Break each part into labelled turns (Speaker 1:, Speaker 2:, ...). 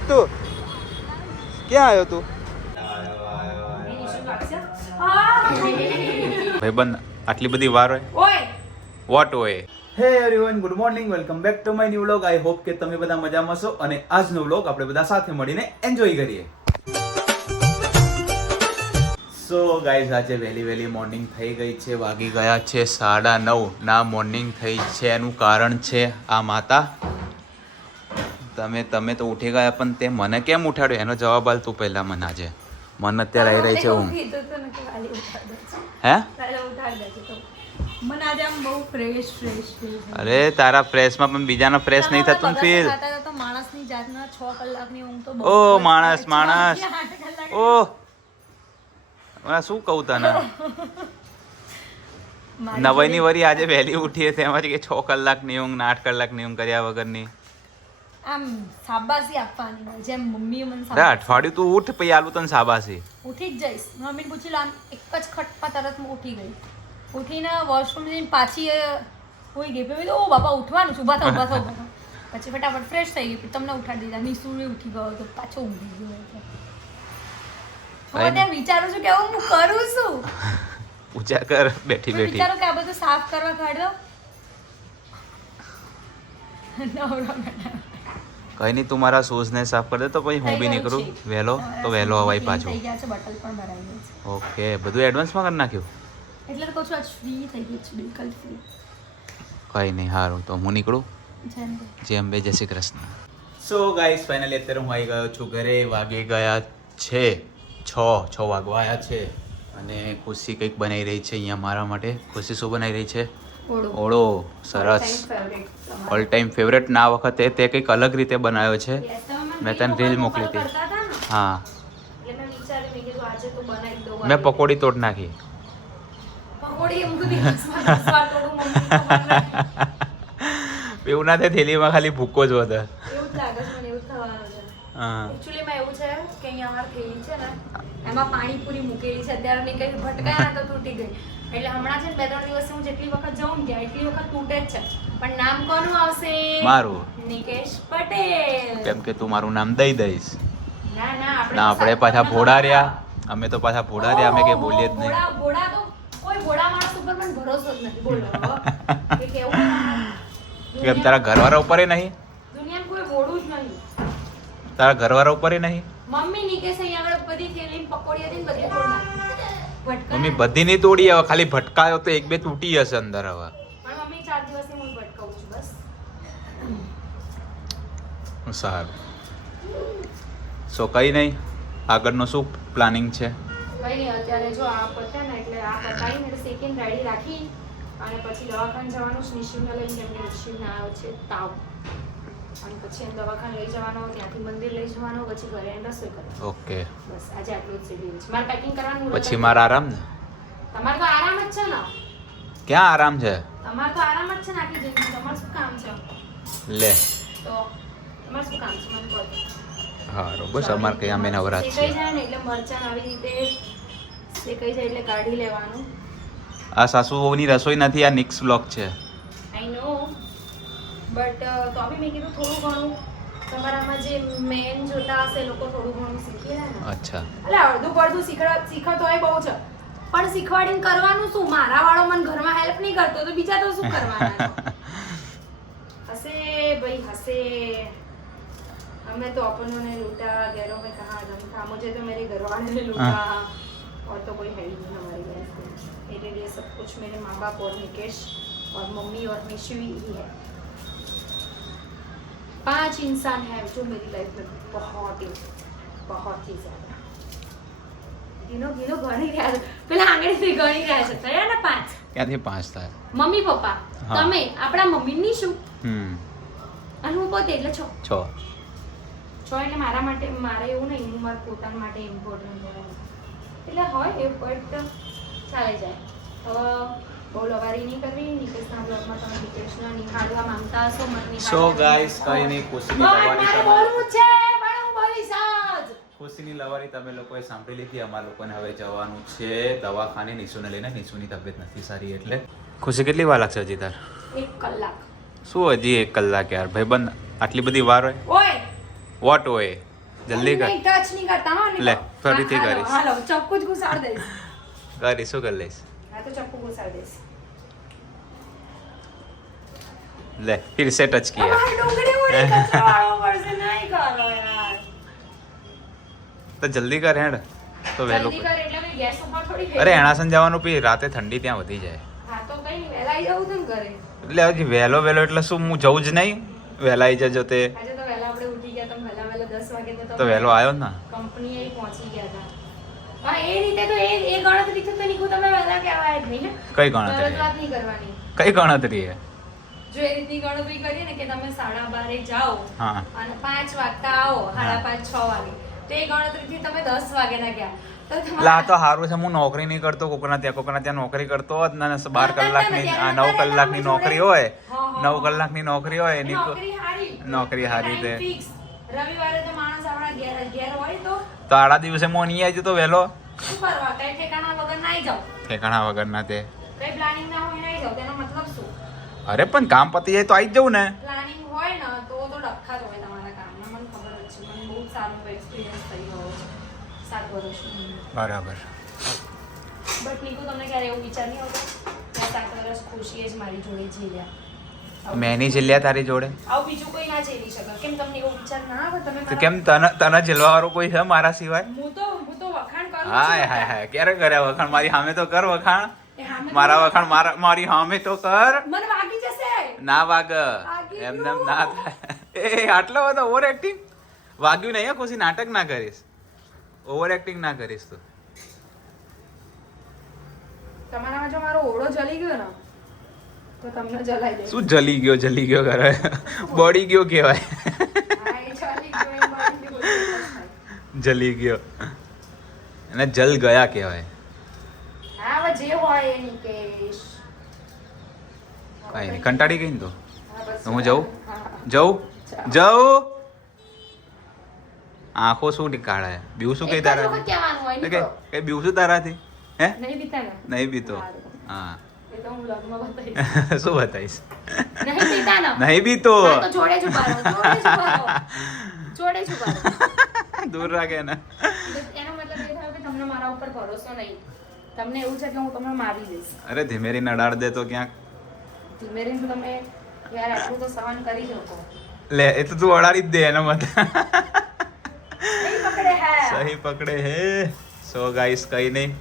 Speaker 1: તું. ક્યાં આવ્યો તું? ભાઈબંધ આટલી બધી વાર હોય? વોટ હોય?
Speaker 2: Hey everyone good morning welcome back to my new vlog I hope કે તમે બધા મજામાં છો અને આજનો વ્લોગ આપણે બધા સાથે મળીને એન્જોય કરીએ. સો ગાઈઝ આજે વહેલી વહેલી મોર્નિંગ થઈ ગઈ છે વાગી ગયા છે સાડા નવ. ના મોર્નિંગ થઈ છે એનું કારણ છે આ માતા. તમે તમે તો ઉઠી ગયા પણ તે મને કેમ ઉઠાડ્યો? એનો જવાબ આલ તું પહેલા મને આજે. મને અત્યારે આવી રહી છે હું? હે અરે તારા ફ્રેશમાં પણ બીજાનો ફ્રેશ નહીં થતું ફીલ ઓ માણસ માણસ. ઓ. શું કહું તને? નવાઈની વરી આજે વહેલી ઉઠીએ તેમાં કે છ કલાકની ઊંઘ આઠ કલાકની ઊંઘ કર્યા વગરની.
Speaker 3: આમ શાબાશી આપવાની હોય જેમ મમ્મીએ મને શાબાશી
Speaker 2: અઠવાડિયું તું ઉઠ પછી આલું તને શાબાશી.
Speaker 3: ઉઠી જ જઈશ. મમ્મીને પૂછી લો આમ એક જ ખટપા તરત હું ઉઠી ગઈ. ઉઠીને વોશરૂમ જઈને પાછી હોઈ ગઈ પછી ઓ બાપા ઉઠવાનું છું ઊભા થા ઊભા થા ઊભા થા. પછી ફટાફટ ફ્રેશ થઈ ગઈ તમને ઉઠાડી દીધા. નિસુરે ઉઠી ગયો તો પાછો ઊંઘી ગયો. હું અત્યારે વિચારું છું કે હું કરું શું
Speaker 2: પૂજા કર બેઠી બેઠી.
Speaker 3: વિચારું કે આ બધું સાફ કરવા કાઢો. નવરો બેઠા.
Speaker 2: કઈ નહીં તું મારા શૂઝ ને સાફ કરી દે. તો પછી હું બી નીકળું. વહેલો. તો વહેલો અવાય પાછું. ઓકે બધું એડવાન્સમાં કરી નાખ્યું?
Speaker 3: એટલે કહું છું આજ ફ્રી થઈ ગઈ છું બિલકુલ ફ્રી
Speaker 2: કઈ નહીં સારું તો હું નીકળું? જે અંબે જય Shri Krishna. So guys finally અત્યારે હું આવી ગયો છું. ઘરે વાગી ગયા છે. છ છ વાગવા આવ્યા છે. અને ખુશી કંઈક બનાવી રહી છે અહીંયા મારા માટે. ખુશી શું બનાવી રહી છે?
Speaker 3: ઓળો.
Speaker 2: સરસ. ઓલ ટાઈમ ફેવરેટ ના વખતે તે કંઈક અલગ રીતે બનાવ્યો છે. મેં તને રીલ મોકલી હતી. હા. મેં પકોડી તોડ નાખી. એવું ના થાય થેલીમાં ખાલી ભૂકો જ વધે. હા.
Speaker 3: એવું છે કે અહીંયા અમારે થેલી છે ને એમાં પાણીપુરી મૂકેલી છે. અત્યારે ભટકાયા તો તૂટી ગઈ. એટલે હમણાં છે ને બે ત્રણ દિવસ હું જેટલી વખત જાઉં ને ત્યાં એટલી વખત તૂટે જ છે. પણ નામ કોનું આવશે?
Speaker 2: મારું.
Speaker 3: નિકેશ પટેલ.
Speaker 2: કેમ કે તું મારું નામ દઈ દઈશ.
Speaker 3: ના ના આપણે
Speaker 2: ના આપણે પાછા ભોળા રહ્યા. અમે તો પાછા ભોળા રહ્યા અમે કે બોલીએ જ નહીં.
Speaker 3: ભોળા ભોળા તો કોઈ ભોળા માણસ ઉપર પણ ભરોસો જ નથી. બોલો કે કેવું
Speaker 2: કેમ તારા ઘરવાળા ઉપર નહીં?
Speaker 3: દુનિયામાં કોઈ ભોળું જ નહીં.
Speaker 2: તારા ઘરવાળા ઉપર નહીં?
Speaker 3: મમ્મી નિકેશ અહીંયા આગળ બધી થેલી પકોડી હતી બધી ભટકા
Speaker 2: મમ્મી બધી નહીં તોડી હવે ખાલી ભટકાયો તો એક બે તૂટી હશે અંદર હવે. સારું. સો કઈ નહીં આગળનો શું પ્લાનિંગ છે?
Speaker 3: કઈ નહીં અત્યારે જો આ પતે ને એટલે આ પતાવીને એટલે સેકન્ડ રેડી રાખી. અને પછી દવાખાને જવાનું છે નિશિવને લઈને એમને કે નિશિવને આવ્યો છે તાવ. અને પછી એને દવાખાને લઈ જવાનો ત્યાંથી મંદિર લઈ જવાનો પછી ઘરે એને રસોઈ કરવાનો.
Speaker 2: ઓકે.
Speaker 3: બસ આજે આટલું જ શેડ્યુલ છે. મારે પેકિંગ કરવાનું
Speaker 2: પછી મારા આરામ ને?
Speaker 3: તમારે તો આરામ જ છે ને?
Speaker 2: ક્યાં આરામ છે?
Speaker 3: તમારે તો આરામ જ છે ને આખી જિંદગી? તમારે શું કામ છે?
Speaker 2: લે.
Speaker 3: તો તમારે શું કામ છે? મને કહો.
Speaker 2: હારો બસ અમારે કઈ અમે નવરાત છે
Speaker 3: જાય ને એટલે મરચાં આવી રીતે શેકાઈ જાય એટલે કાઢી લેવાનું.
Speaker 2: આ સાસુ સાસુઓની રસોઈ નથી આ નિક્સ બ્લોક છે.
Speaker 3: આઈ નો બટ તો બી મેં કીધું થોડું ઘણું તમારામાં જે મેન જોતા હશે એ લોકો થોડું ઘણું શીખી લે ને
Speaker 2: અચ્છા
Speaker 3: એટલે અડધું પડધું શીખડા શીખતો હોય બહુ છે પણ શીખવાડીને કરવાનું શું મારા વાળો મને ઘરમાં હેલ્પ નહીં કરતો તો બીજા તો શું કરવાના હસે ભાઈ હસે हमें तो अपनों ने लूटा गैरों में कहा दम था मुझे तो मेरे घर वाले ने लूटा और तो कोई है ही नहीं हमारी लाइफ में मेरे लिए सब कुछ मेरे माँ बाप और निकेश और मम्मी और मिशवी ही है पांच इंसान है जो मेरी लाइफ में बहुत ही बहुत ही ज्यादा ગીનો ગીનો ગણી રહ્યા છે પેલા આંગળીથી ગણી રહ્યા છે થયા ને પાંચ
Speaker 2: ક્યાંથી પાંચ થાય
Speaker 3: મમ્મી પપ્પા
Speaker 2: હા.
Speaker 3: તમે આપણા મમ્મીની શું
Speaker 2: હમ
Speaker 3: અને હું પોતે એટલે છો
Speaker 2: છ
Speaker 3: છો એટલે મારા માટે મારે એવું નહીં હું મારા પોતાના માટે ઇમ્પોર્ટન્ટ હોય એટલે હોય એ બટ ચાલે જાય હવે બહુ નહીં કરવી નિકેશના બ્લોગમાં તમે નિકેશના નિહાળવા માંગતા હશો મને
Speaker 2: સો ગાઈસ કઈ નહીં ખુશીની લવારી તમે
Speaker 3: બોલવું છે પણ હું બોલીશ
Speaker 2: ખુશીની લવારી તમે લોકોએ સાંભળી લીધી અમારા લોકોને હવે જવાનું છે દવાખાને નિશુને લઈને નિશુની તબિયત નથી સારી એટલે ખુશી કેટલી વાર લાગશે હજી તાર?
Speaker 3: એક કલાક.
Speaker 2: શું હજી એક કલાક યાર? ભાઈબંધ આટલી બધી વાર હોય?
Speaker 3: ઓય!
Speaker 2: વોટ ઓય જલ્દી કર.
Speaker 3: ટચ નહીં કરતા હો.
Speaker 2: લે, ફરીથી કરીશ.
Speaker 3: હાલો ચપ્પુ જ ઘુસાડ દઈશ.
Speaker 2: કરી શું કરી લઈશ?
Speaker 3: તો ચપ્પુ ઘુસાડ દઈશ
Speaker 2: લે
Speaker 3: પડશે નહીં કરો યાર
Speaker 2: તો જલ્દી કર હેડ તો વહેલું
Speaker 3: જલ્દી કર એટલે મેં ગેસ ઉપર થોડી
Speaker 2: અરે એણાસન જવાનું પી રાતે ઠંડી ત્યાં વધી જાય.
Speaker 3: હા તો કઈ નહીં વહેલા આવી જવું તું ઘરે.
Speaker 2: એટલે હજી વહેલો વહેલો એટલે શું હું જવું જ નહીં? વહેલા આવી જજો તે.
Speaker 3: આજે તો વહેલા આપણે ઉઠી ગયા તો વહેલા વહેલા દસ વાગે તો
Speaker 2: તો વહેલો આવ્યો ને.
Speaker 3: કંપની પહોંચી ગયા એ રીતે તો એ એ ગણતરી તો નીકુ તમે વહેલા કહેવાય જ નહીં ને.
Speaker 2: કઈ ગણતરી?
Speaker 3: રજૂઆત નહીં કરવાની.
Speaker 2: કઈ ગણતરી છે
Speaker 3: જો એ રીતની ગણતરી કરીએ ને કે તમે સાડા બારે જાઓ
Speaker 2: હા.
Speaker 3: અને પાંચ વાગતા આવો સાડા પાંચ છ વાગે. તો એ ગણતરીથી તમે દસ વાગે ના ગયા. તો
Speaker 2: સારું છે હું નોકરી નહીં કરતો કોકના ત્યાં કોકના ત્યાં નોકરી કરતો હોત ને બાર કલાકની નવ કલાકની નોકરી હોય નવ કલાકની નોકરી હોય એની
Speaker 3: નોકરી હારી.
Speaker 2: નોકરી તે.
Speaker 3: રવિવારે તો માણસ આપણા ઘેર ઘેર હોય તો
Speaker 2: તો આડા દિવસે મો નહીં આવી જતો વહેલો.
Speaker 3: ઠેકાણા વગર
Speaker 2: ના તે.
Speaker 3: કઈ પ્લાનિંગ ના હોય નાઈ જાઓ તેનો મતલબ શું?
Speaker 2: અરે પણ કામ પતી જાય તો આવી જ જવું ને.
Speaker 3: પ્લાનિંગ હોય ને તો તો ડખ્ખા જ હોય તમારા કામમાં. મને ખબર છે. મને બહુ સારો એક્સપિરિયન્સ થઈ સાત વર્ષનો.
Speaker 2: બરાબર.
Speaker 3: બટ નીકુ તમને ક્યારે એવું વિચાર નહીં આવતો? સાત વર્ષ ખુશી જ મારી જોડે આવું-
Speaker 2: મેની છેલ્યા તારી જોડે?
Speaker 3: આવું બીજું કોઈ ના ઝીલી શકે. કેમ તમને એવો વિચાર ના આવે? તમે
Speaker 2: તો કેમ તને તને વાળો કોઈ છે મારા સિવાય?
Speaker 3: હું તો હું તો વખાણ કરું
Speaker 2: હાય હાય હાય. ક્યારે કર્યા વખાણ? મારી સામે તો કર વખાણ. મારા વખાણ મારા મારી સામે તો કર.
Speaker 3: મને વાગી જશે.
Speaker 2: ના વાગ. એમને. ના થાય. એ આટલો બધો ઓવર એક્ટિંગ વાગ્યું નહીં ખુશી નાટક ના કરીશ. ઓવર એક્ટિંગ ના કરીશ તું.
Speaker 3: તમારામાં જો મારો ઓળો જલી ગયો ને
Speaker 2: શું જલી ગયો જલી ગયો કરે બળી ગયો કહેવાય.
Speaker 3: જલી ગયો થાય.
Speaker 2: જલી ગયો. એને જલ ગયા કહેવાય.
Speaker 3: હા જે હોય એ નિકેશ
Speaker 2: કાંઈ નહીં કંટાળી ગઈ ને તો?
Speaker 3: હા,
Speaker 2: જાઉં? જઉં? જઉં? આંખો શું નીકાળે બીવું શું કઈ
Speaker 3: તારા.
Speaker 2: કઈ બીવું શું તારાથી? હે?
Speaker 3: નહીં
Speaker 2: બીતો હા. શું બતાવીશ?
Speaker 3: નહીં બી તો
Speaker 2: દૂર રાખે ને.
Speaker 3: તમને એવું છે કે હું તમને મારી દઈશ.
Speaker 2: અરે ધીમેરી નડાડ દે તો ક્યાંક.
Speaker 3: ધીમેરી તમે યાર આટલું તો સહન કરી શકો.
Speaker 2: લે એ તો તું અડાડી જ દે એનો
Speaker 3: મત
Speaker 2: સહી પકડે હે. સો ગાઈસ કઈ નહીં.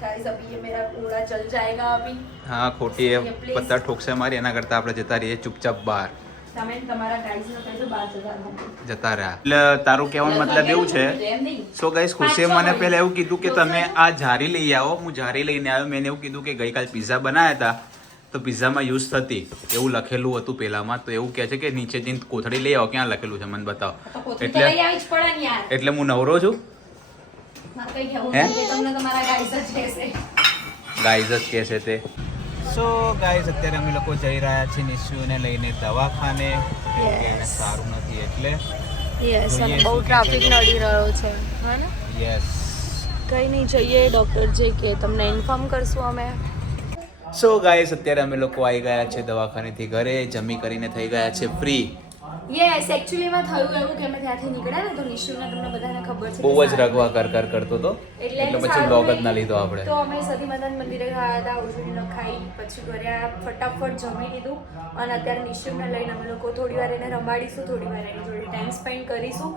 Speaker 3: गाइस अभी ये मेरा पूरा चल जाएगा अभी
Speaker 2: હા ખોટી એ
Speaker 3: ये please.
Speaker 2: પત્તા ઠોકશે મારી એના કરતા આપણે જતા રહીએ ચૂપચાપ બહાર
Speaker 3: તમે ને તમારા ગાઈસ નો કહીજો બાર જતા રહો
Speaker 2: જતા રહ્યા એટલે તારું કહેવાનો મતલબ એવું છે
Speaker 3: એમ નહીં
Speaker 2: સો ગાઈસ ખુશીએ
Speaker 3: પાંચસો
Speaker 2: મને
Speaker 3: હોય.
Speaker 2: પહેલા એવું કીધું કે
Speaker 3: દોસ્તો
Speaker 2: તમે આ જારી લઈ આવો હું જારી લઈને આવ્યો મેં એવું કીધું કે ગઈકાલ પિઝા બનાવ્યા હતા તો પિઝામાં યુઝ થતી એવું લખેલું હતું પહેલામાં તો એવું કહે છે કે નીચે જઈને કોથળી લઈ આવો ક્યાં લખેલું છે મને
Speaker 3: તો
Speaker 2: બતાવો
Speaker 3: કોથળી તો લઈ
Speaker 2: એટલે
Speaker 3: આવી જ પડે ને યાર
Speaker 2: એટલે હું નવરો છું ગાઈઝ જ કહે છે તે. સો ગાઈઝ અત્યારે અમે લોકો જઈ રહ્યા છીએ નિશુને લઈને દવાખાને. એને સારું નથી એટલે.
Speaker 3: યસ અને બહુ ટ્રાફિક નડી રહ્યો છે. હા ને?
Speaker 2: યસ
Speaker 3: કંઈ નહીં જઈએ ડૉક્ટર જે કે તમને ઇન્ફોર્મ કરશું અમે.
Speaker 2: સો ગાઈઝ અત્યારે અમે લોકો આવી ગયા છે દવાખાનેથી ઘરે. જમી કરીને થઈ ગયા છે ફ્રી
Speaker 3: યસ એકચ્યુઅલીમાં થયું એવું કે અમે ત્યાંથી નીકળ્યા ને તો નિશુને તમને બધાને ખબર છે
Speaker 2: બહુ જ રગવા કર કર કરતો હતો
Speaker 3: એટલે
Speaker 2: પછી બ્લોગ જ ના લીધો આપણે.
Speaker 3: તો અમે સતી માતાના મંદિરે ગયા હતા ઉજળી ખાઈ પછી ઘરે ફટાફટ જમી લીધું. અને અત્યારે નિશુને લઈને અમે લોકો થોડી વાર એને રમાડીશું થોડી વાર એની જોડે ટાઈમ સ્પેન્ડ કરીશું.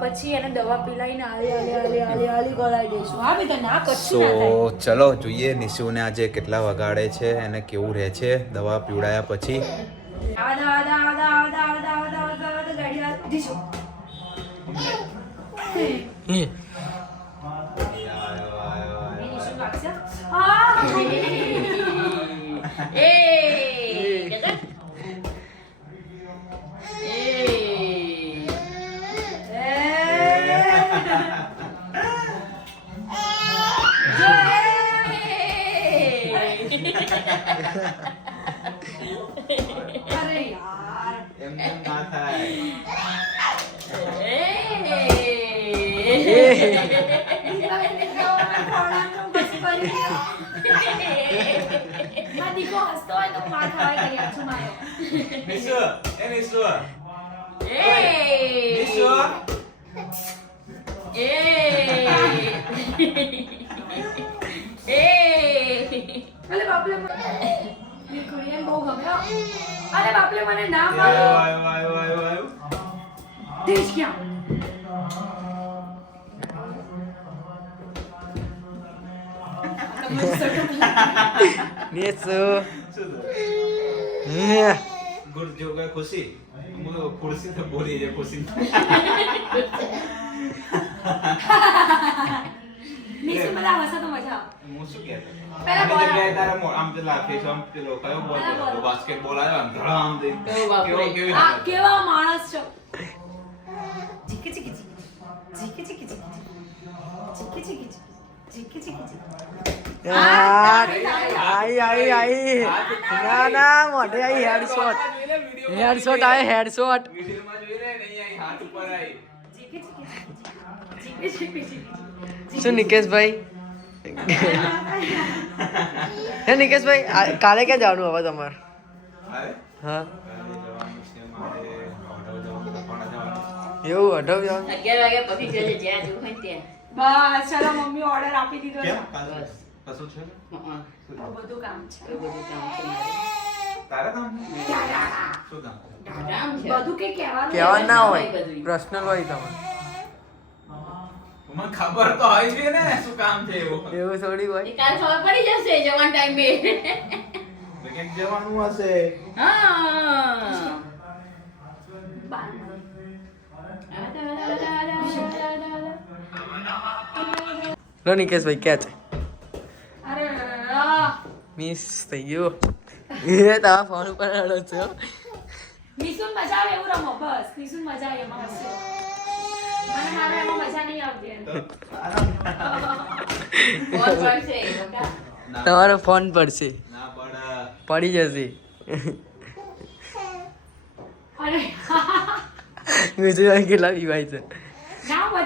Speaker 3: પછી એને દવા પીલાઈને આલી આલી આલી આલી આલી ગળાઈ દઈશું. હા બેટા ના કશું ના
Speaker 2: ચલો જોઈએ નિશુને આજે કેટલા વગાડે છે અને કેવું રહે છે દવા પીવડાયા પછી.
Speaker 3: આવા આવા આવા આવા આવા ગાડી આ દીશું નિશુ વાગશે આ એ
Speaker 2: Ma dico la storia
Speaker 3: non fa
Speaker 4: નેસુ
Speaker 2: ગુડ જો ગઈ ખુશી ખુરશી તો બોલી છે ખુશી
Speaker 3: નીચે બધા હસે તો મજા
Speaker 2: હું શું કહેતો
Speaker 3: પેલા બોલ.
Speaker 2: જગ્યાએ મો- આમ પેલા ફેસ આમ પેલો કયો બોલ
Speaker 3: પેલા બોલ.
Speaker 2: હતો બાસ્કેટબોલ આવ્યો આમ ધડામ દઈ
Speaker 5: કેવો
Speaker 2: કેવો કેવી
Speaker 3: આ
Speaker 2: રીતે?
Speaker 3: કેવા માણસ છો જીકી જીકી જીકી જીકી જીકી જીકી જીકી જીકી જીકી જીકી જીકી
Speaker 4: યાર
Speaker 3: તાળી,
Speaker 4: આઈ આઈ આઈ ના ના મોઢે આઈ હેડશોટ હેડશોટ
Speaker 2: આવે
Speaker 3: હેડશોટ
Speaker 4: શું નિકેશભાઈ? હે નિકેશભાઈ કાલે ક્યાં જવાનું હવે તમારે? હા. એવું અઢવ જવાનું
Speaker 5: અગિયાર વાગ્યા પછી જ્યાં જવું હોય ત્યાં.
Speaker 3: બસ ચલો મમ્મી ઓર્ડર આપી દીધો છે.
Speaker 2: કેમ? કાલે કશું છે?
Speaker 3: બધું કામ છે.
Speaker 5: બધું કામ છે
Speaker 2: તારા કામ શું કામ? છે?
Speaker 5: કામ છે.
Speaker 3: બધું કઈ કહેવાનું
Speaker 4: કહેવાનું ના હોય
Speaker 5: બધું.
Speaker 4: હોય તમારે.
Speaker 2: મને ખબર તો હોય છે ને શું કામ છે એવું.
Speaker 4: એવું થોડી હોય.
Speaker 5: કાલ ખબર પડી જશે જવાન ટાઈમે
Speaker 2: ક્યાંક જવાનું હશે.
Speaker 5: હા.
Speaker 4: લો નિકેશભાઈ ક્યાં છે? મિસ થઈ ગયો. એ તારા ફોન ઉપર અડો છો.
Speaker 3: મિસુન મજા આવે એવું રમો બસ. મિસુન મજા આવે એમાં હશે. મને મારે એમાં મજા નહીં આવતી એમ.
Speaker 5: ફોન પડશે બકા.
Speaker 2: ના
Speaker 4: તમારો ફોન પડશે.
Speaker 2: પડી
Speaker 4: જશે.
Speaker 3: અરે.
Speaker 4: ગુજરાત કેટલા પીવાય છે?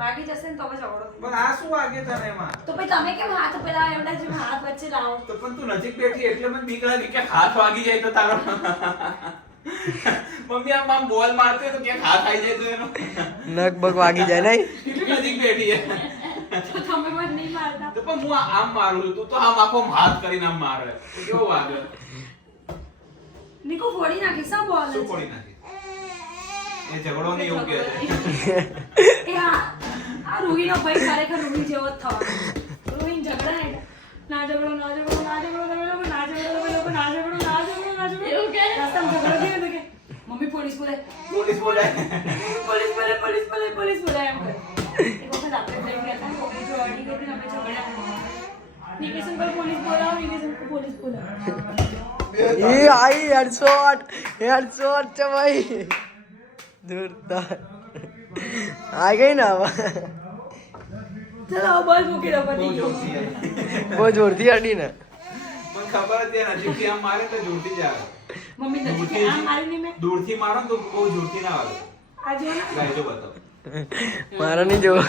Speaker 3: વાગી જશે ને તો પછી ઝઘડો
Speaker 2: પણ આ શું વાગે તને એમાં?
Speaker 3: તો પછી તમે કેમ હાથ પેલા એમના જેમ હાથ વચ્ચે લાવો?
Speaker 2: તો પણ તું નજીક બેઠી એટલે મને બીક લાગી કે હાથ વાગી જાય તો તારો. મમ્મી આમ આમ બોલ મારતો હોય તો ક્યાંક હાથ આવી જાય તો એનો.
Speaker 4: નખ બગ વાગી જાય નહીં?
Speaker 2: કેટલી નજીક બેઠી છે
Speaker 3: તો તમે મને નહીં મારતા.
Speaker 2: તો પણ હું આમ મારું છું તું તો આમ આખો હાથ કરીને આમ મારે. કેવો વાગે?
Speaker 3: નિકો ફોડી નાખી સા બોલ
Speaker 2: શું ફોડી નાખી? એ ઝઘડો નહીં એવું કે.
Speaker 3: એ હા આ રૂહીનો ભાઈ ખરેખર રૂહી જેવો જ થવાનો રૂહીન ઝઘડા ને ના ઝઘડો ના ઝઘડો ના ઝઘડો તમે લોકો ના ઝઘડો તમે લોકો ના ઝઘડો ના ઝઘડો ના ઝઘડો.
Speaker 5: એવું કે?
Speaker 3: રસ્તામાં ઝઘડો થયો તો કે મમ્મી પોલીસ બોલે
Speaker 2: પોલીસ બોલાય.
Speaker 3: પોલીસ બોલે પોલીસ બોલે પોલીસ બોલે એમ કરે. એક વખત આપણે ફ્રેન્ડ ગયા હતા મમ્મી જો અડી ગઈ હતી ને અમે ઝઘડ્યા નિકેશન પર પોલીસ બોલાવો નિકેશન પર પોલીસ બોલાવો.
Speaker 4: એ આઈ હેડશોટ હેડશોટ છે ભાઈ. જોરદાર આ ગઈ ને હવે
Speaker 3: ચલો બસ મૂકી દો
Speaker 2: બહુ
Speaker 3: પતી ગયું
Speaker 2: જોરથી આવે.
Speaker 4: બહુ જોરથી અડી ને
Speaker 2: મને ખબર હતી એ નજીકથી આમ મારે તો જોરથી જ આવે
Speaker 3: મમ્મી નજીક
Speaker 2: દૂરથી
Speaker 3: આમ મારીને મેં
Speaker 2: દૂરથી મારો ને તો બહુ જોરથી ના આવે
Speaker 3: આ જો ને
Speaker 2: ગાય જો બતાવો
Speaker 4: મારો નહીં જોવો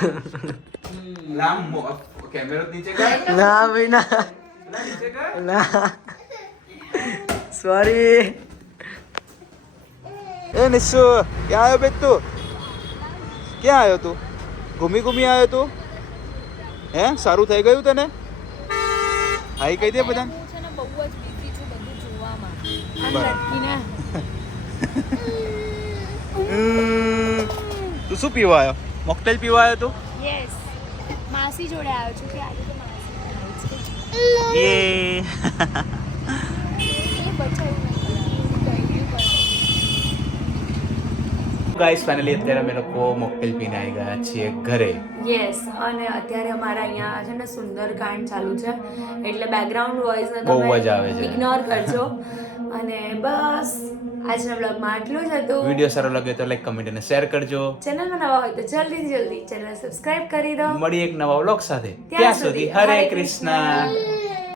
Speaker 2: લામ મો- કેમેરો નીચે કર
Speaker 4: ના ભાઈ ના
Speaker 2: ના, નીચે કર
Speaker 4: ના સોરી
Speaker 6: એ નિશુ ક્યાં આવ્યો બે તું? ક્યાં આવ્યો તું? ઘૂમી ઘૂમી આવ્યો તું? હે? સારું થઈ ગયું તને? હાઈ કહી દે બધાને. તું શું પીવા આવ્યો? મોકટેલ પીવા આવ્યો તું?
Speaker 7: યસ માસી જોડે આવ્યો છું કે આજે તો માસી
Speaker 6: યે
Speaker 7: એ બચાવ્યું નહીં ગઈ પણ
Speaker 2: ગાઈસ ફાઇનલી અત્યારે અમે લોકો મોકટેલ પીને આવી ગયા છીએ ઘરે.
Speaker 3: યસ અને અત્યારે અમારા અહીંયા છે ને સુંદરકાંડ ચાલુ છે. એટલે બેકગ્રાઉન્ડ વોઇસ ને
Speaker 2: બહુ જ આવે છે.
Speaker 3: ઇગ્નોર કરજો. અને બસ આજના બ્લોગમાં આટલું જ હતું.
Speaker 2: વીડિયો સારો લાગે તો લાઈક કમેન્ટ અને શેર કરજો.
Speaker 3: ચેનલમાં નવા હોય તો જલ્દી જલ્દી ચેનલ સબસ્ક્રાઇબ કરી દો.
Speaker 2: મળી એક નવા બ્લોગ સાથે. ત્યાં સુધી હરે કૃષ્ણ.